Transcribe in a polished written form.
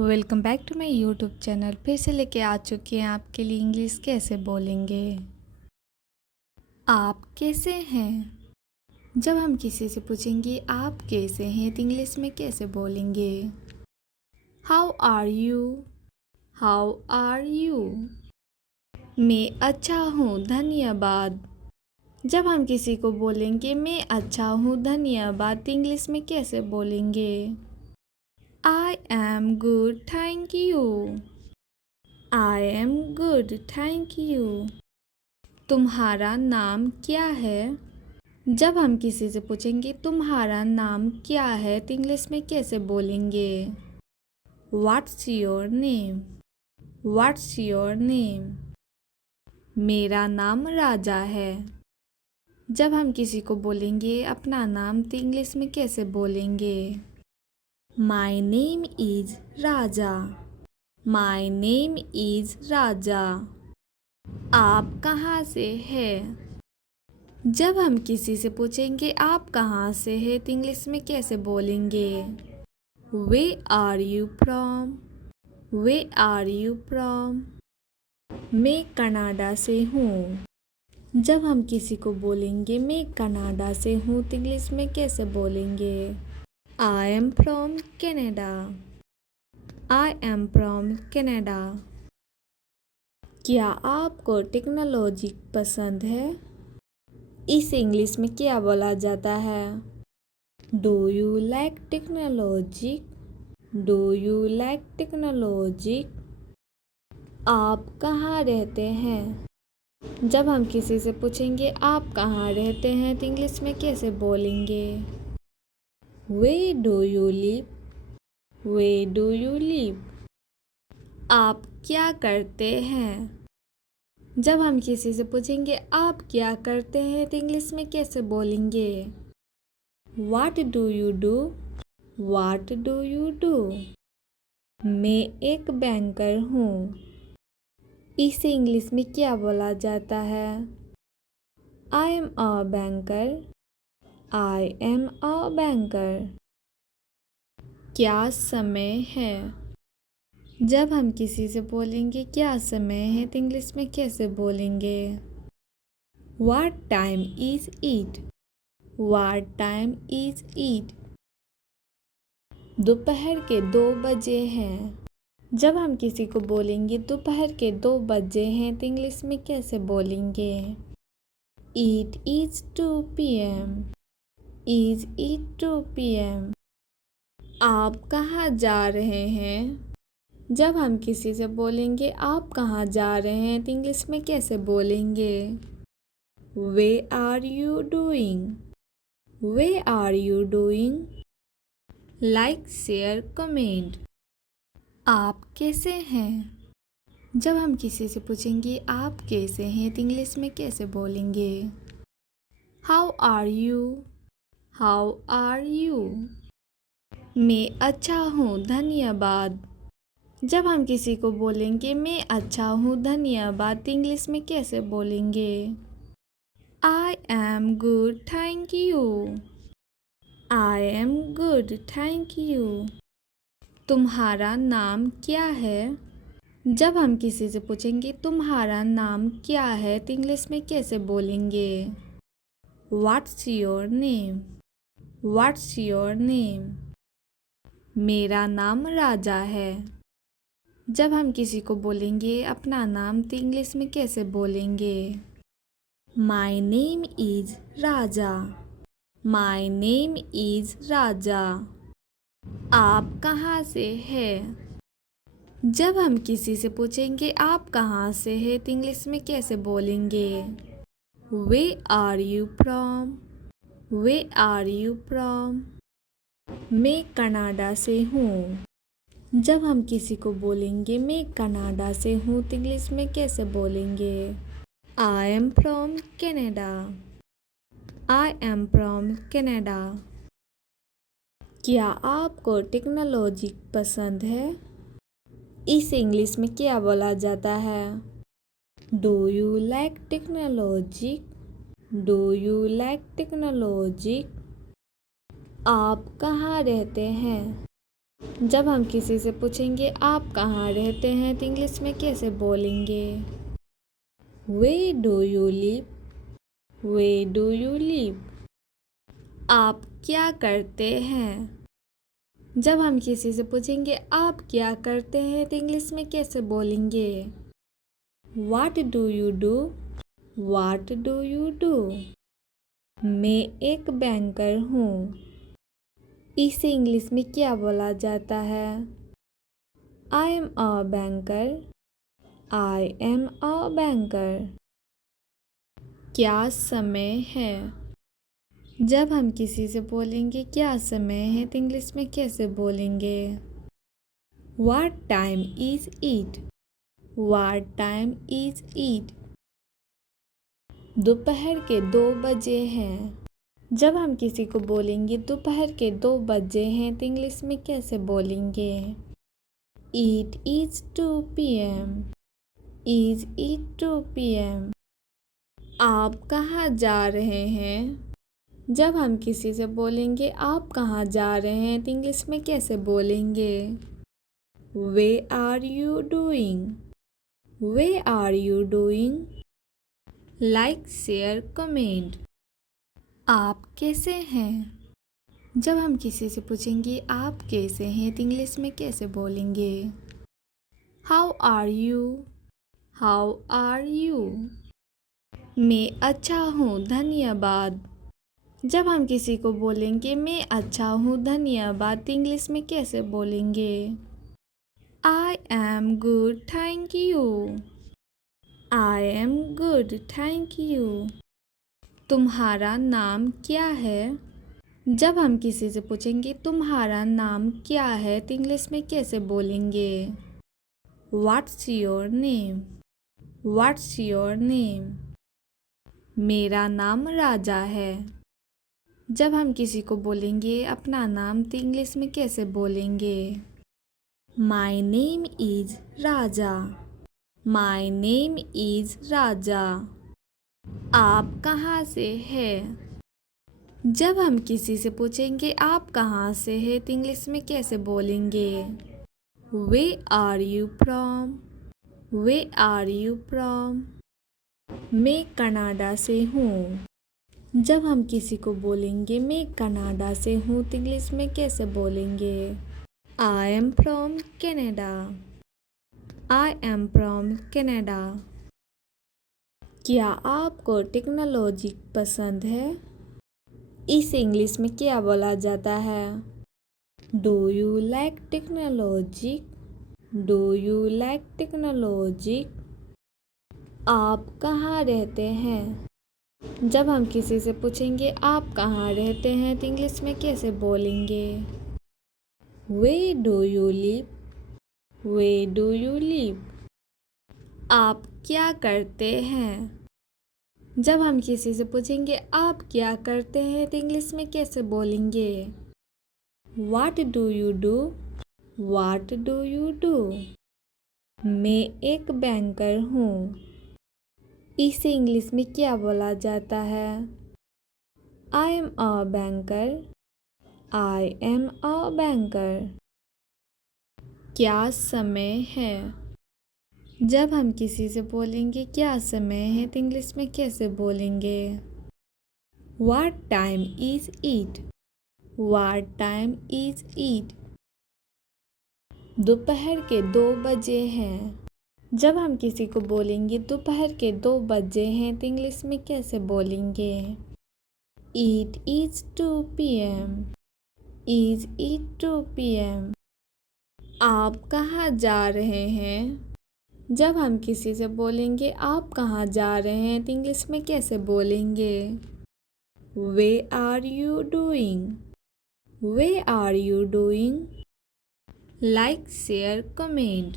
Welcome back to my YouTube channel. फिर से लेके आ चुकी हैं आपके लिए इंग्लिश कैसे बोलेंगे। आप कैसे हैं? जब हम किसी से पूछेंगे आप कैसे हैं तो इंग्लिश में कैसे बोलेंगे? How are you? How are you? मैं अच्छा हूँ धन्यवाद। जब हम किसी को बोलेंगे मैं अच्छा हूँ धन्यवाद तो इंग्लिश में कैसे बोलेंगे? I am good, thank you. I am good, thank you. तुम्हारा नाम क्या है? जब हम किसी से पूछेंगे तुम्हारा नाम क्या है तो इंग्लिश में कैसे बोलेंगे? What's your name? What's your name? मेरा नाम राजा है। जब हम किसी को बोलेंगे अपना नाम तो इंग्लिश में कैसे बोलेंगे? My name is Raja. My name is राजा। आप कहाँ से हैं? जब हम किसी से पूछेंगे आप कहाँ से हैं तो इंग्लिश में कैसे बोलेंगे? Where are you from? Where are you from? मैं कनाडा से हूँ। जब हम किसी को बोलेंगे मैं कनाडा से हूँ तो इंग्लिश में कैसे बोलेंगे? I am from Canada. I am from Canada. क्या आपको टेक्नोलॉजी पसंद है? इसे इंग्लिश में क्या बोला जाता है? Do you like technology? Do you like technology? आप कहाँ रहते हैं? जब हम किसी से पूछेंगे आप कहाँ रहते हैं तो इंग्लिश में कैसे बोलेंगे? Where do you live? Where do you live? आप क्या करते हैं? जब हम किसी से पूछेंगे आप क्या करते हैं तो इंग्लिश में कैसे बोलेंगे? What do you do? What do you do? मैं एक बैंकर हूँ। इसे इंग्लिश में क्या बोला जाता है? I am a banker. I am a banker. क्या समय है? जब हम किसी से बोलेंगे क्या समय है तो इंग्लिश में कैसे बोलेंगे? What time is it? What time is it? दोपहर के 2 बजे हैं। जब हम किसी को बोलेंगे दोपहर के 2 बजे हैं तो इंग्लिश में कैसे बोलेंगे? It is 2 p.m. Is it 2 p.m. आप कहाँ जा रहे हैं? जब हम किसी से बोलेंगे आप कहाँ जा रहे हैं तो इंग्लिश में कैसे बोलेंगे? Where are you doing? Where are you doing? Like share comment. आप कैसे हैं? जब हम किसी से पूछेंगे आप कैसे हैं तो इंग्लिश में कैसे बोलेंगे? How are you? How are you? मैं अच्छा हूँ धन्यवाद। जब हम किसी को बोलेंगे मैं अच्छा हूँ धन्यवाद तो इंग्लिश में कैसे बोलेंगे? I am good, thank you. I am good, thank you. तुम्हारा नाम क्या है? जब हम किसी से पूछेंगे तुम्हारा नाम क्या है तो इंग्लिश में कैसे बोलेंगे? What's your name? What's your name? मेरा नाम राजा है। जब हम किसी को बोलेंगे अपना नाम तो इंग्लिश में कैसे बोलेंगे? My name is Raja. My name is राजा। आप कहाँ से हैं? जब हम किसी से पूछेंगे आप कहाँ से हैं तो इंग्लिश में कैसे बोलेंगे? Where are you from? Where are you from? मैं कनाडा से हूँ। जब हम किसी को बोलेंगे मैं कनाडा से हूँ तो इंग्लिश में कैसे बोलेंगे? I am from Canada. I am from Canada. क्या आपको टेक्नोलॉजी पसंद है? इसे इंग्लिश में क्या बोला जाता है? Do you like technology? Do you like technology? आप कहाँ रहते हैं? जब हम किसी से पूछेंगे आप कहाँ रहते हैं तो इंग्लिश में कैसे बोलेंगे? Where do you live? Where do you live? आप क्या करते हैं? जब हम किसी से पूछेंगे आप क्या करते हैं तो इंग्लिश में कैसे बोलेंगे? What do you do? What do you do? मैं एक बैंकर हूँ। इसे इंग्लिश में क्या बोला जाता है? I am a banker. I am a banker. क्या समय है? जब हम किसी से बोलेंगे क्या समय है तो इंग्लिश में कैसे बोलेंगे? What time is it? What time is it? दोपहर के 2 बजे हैं। जब हम किसी को बोलेंगे दोपहर के 2 बजे हैं तो इंग्लिश में कैसे बोलेंगे? It is 2 p.m. Is it 2 p.m. आप कहाँ जा रहे हैं? जब हम किसी से बोलेंगे आप कहाँ जा रहे हैं तो इंग्लिश में कैसे बोलेंगे? Where are you doing? Where are you doing? Like share comment. आप कैसे हैं? जब हम किसी से पूछेंगे आप कैसे हैं तो इंग्लिश में कैसे बोलेंगे? How are you? How are you? मैं अच्छा हूँ धन्यवाद। जब हम किसी को बोलेंगे मैं अच्छा हूँ धन्यवाद तो इंग्लिश में कैसे बोलेंगे? I am good thank you. I am good thank you. तुम्हारा नाम क्या है? जब हम किसी से पूछेंगे तुम्हारा नाम क्या है तो इंग्लिश में कैसे बोलेंगे? What's your name? What's your name? मेरा नाम राजा है। जब हम किसी को बोलेंगे अपना नाम तो इंग्लिश में कैसे बोलेंगे? My name is Raja. My name is Raja. आप कहाँ से हैं? जब हम किसी से पूछेंगे आप कहाँ से हैं तो इंग्लिश में कैसे बोलेंगे? Where are you from? Where are you from? मैं कनाडा से हूँ। जब हम किसी को बोलेंगे मैं कनाडा से हूँ तो इंग्लिश में कैसे बोलेंगे? I am from Canada. I am from Canada. क्या आपको टेक्नोलॉजी पसंद है? इसे इंग्लिश में क्या बोला जाता है? Do you like technology? Do you like technology? आप कहाँ रहते हैं? जब हम किसी से पूछेंगे आप कहाँ रहते हैं तो इंग्लिश में कैसे बोलेंगे? Where do you live? Where do you live? आप क्या करते हैं? जब हम किसी से पूछेंगे आप क्या करते हैं तो इंग्लिश में कैसे बोलेंगे? What do you do? What do you do? मैं एक बैंकर हूँ। इसे इंग्लिश में क्या बोला जाता है? I am a banker. I am a banker. क्या समय है? जब हम किसी से बोलेंगे क्या समय है तो इंग्लिश में कैसे बोलेंगे? What time is it? What time is it? दोपहर के 2 बजे हैं। जब हम किसी को बोलेंगे दोपहर के 2 बजे हैं तो इंग्लिश में कैसे बोलेंगे? It is 2 p.m. Is it 2 p.m. आप कहाँ जा रहे हैं? जब हम किसी से बोलेंगे आप कहाँ जा रहे हैं तो इंग्लिश में कैसे बोलेंगे? Where are you doing? Where are you doing? Like share comment.